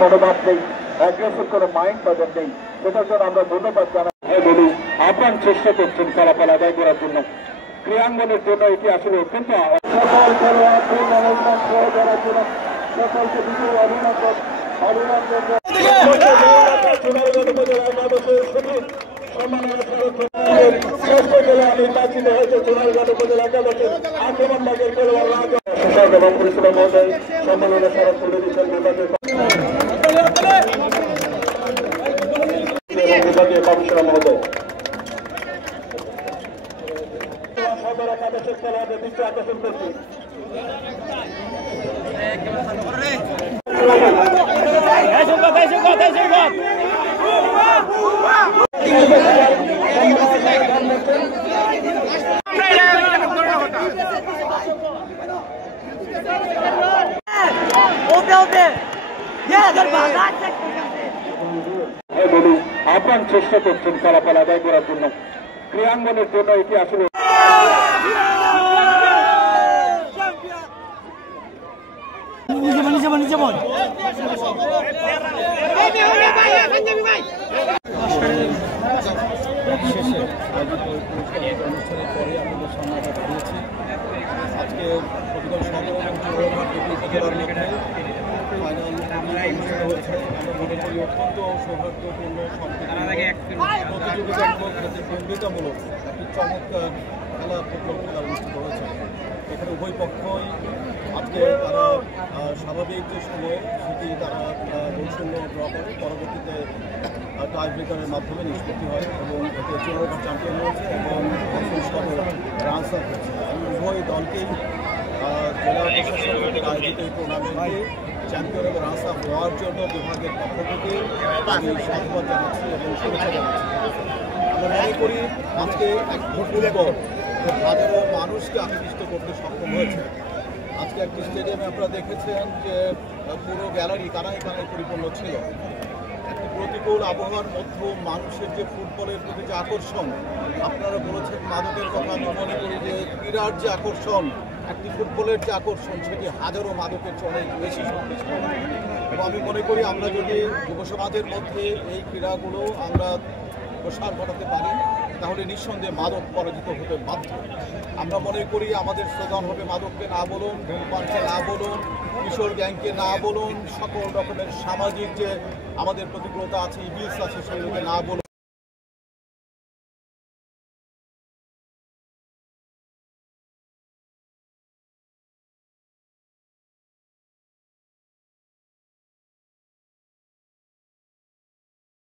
মনোভাব নেই, অ্যাগ্রেসিভ কোনো মাইন্ড তাদের নেই, সেটার জন্য আমরা ধন্যবাদ জানাই বলি আপ্রাণ চেষ্টা করছেন ফলাফল আদায় করার জন্য। ক্রীড়াঙ্গনের জন্য এটি আসলে অত্যন্ত সকল খেলোয়াড় ম্যানেজমেন্ট সহ যারা ছিলেন সকলকে বিশেষ অভিনন্দন। নির্বাচিত হয়েছে সোনারগঞ্জ উপজেলা একাদশের আক্রমণ ভাগের খেলোয়াড় এবং পরিষেবা মহোদয় সম্মাননা স্মারক তুলে দিচ্ছেন বিভাগীয় কমিশনার মহোদয়। সদর একাদশের খেলোয়াড়দের দৃষ্টি আকর্ষণ করছি। আপ্রাণ চেষ্টা করছেন ফলাফল আদায় করার জন্য। ক্রীড়াঙ্গনের জন্য এটি আসলে আজকে প্রতিদিন সদর এবং জেলার মধ্যে ফাইনাল অনুষ্ঠিত হয়েছে। আমরা মনে করি অত্যন্ত সৌহার্দ্যপূর্ণ প্রতিযোগিতামূলক প্রতিদ্বন্দ্বিতামূলক একটি চমৎকার খেলা ফুটবল খেলা অনুষ্ঠিত হয়েছে। এখানে উভয় পক্ষই আজকে তারা স্বাভাবিক যে সময় সেটি তারা গোলশূন্য ড্র করে, পরবর্তীতে টাই ব্রেকারের মাধ্যমে নিষ্পত্তি হয় এবং এতে চূড়ান্ত চ্যাম্পিয়ন হয়েছে এবং সদর রানস আপ হয়েছে। উভয় দলকেই জেলা প্রশাসন কর্তৃক আয়োজিত এই টুর্নামেন্টে চ্যাম্পিয়ন এবং রানস আপ হওয়ার জন্য বিভাগের পক্ষ থেকে আমি সাধুবাদ জানাচ্ছি এবং শুভেচ্ছা জানাচ্ছি। আমরা মনে করি আজকে ফুটবল হাজারো মানুষকে আকৃষ্ট করতে সক্ষম হয়েছে। আজকে একটি স্টেডিয়ামে আপনারা দেখেছেন যে পুরো গ্যালারি কানায় কানায় পরিপূর্ণ ছিল। একটি প্রতিকূল আবহাওয়ার মধ্যেও মানুষের যে ফুটবলের প্রতি যে আকর্ষণ, আপনারা বলেছেন মাদকের কথা, আমি মনে করি যে ক্রীড়ার যে আকর্ষণ, একটি ফুটবলের যে আকর্ষণ সেটি হাজারো মাদকের চেয়ে অনেক বেশি শক্তিশালী। এবং আমি মনে করি আমরা যদি যুব সমাজের মধ্যে এই ক্রীড়াগুলো আমরা প্রসার ঘটাতে পারি তাহলে নিঃসন্দেহে মাদক পরাজিত হতে বাধ্য। আমরা মনে করি আমাদের স্লোগান হবে মাদককে না বলুন, ধূমপানকে না বলুন, কিশোর গ্যাংকে না বলুন, সকল রকমের সামাজিক যে আমাদের প্রতিকূলতা আছে, ইভিলস আছে সেগুলোকে না বলুন।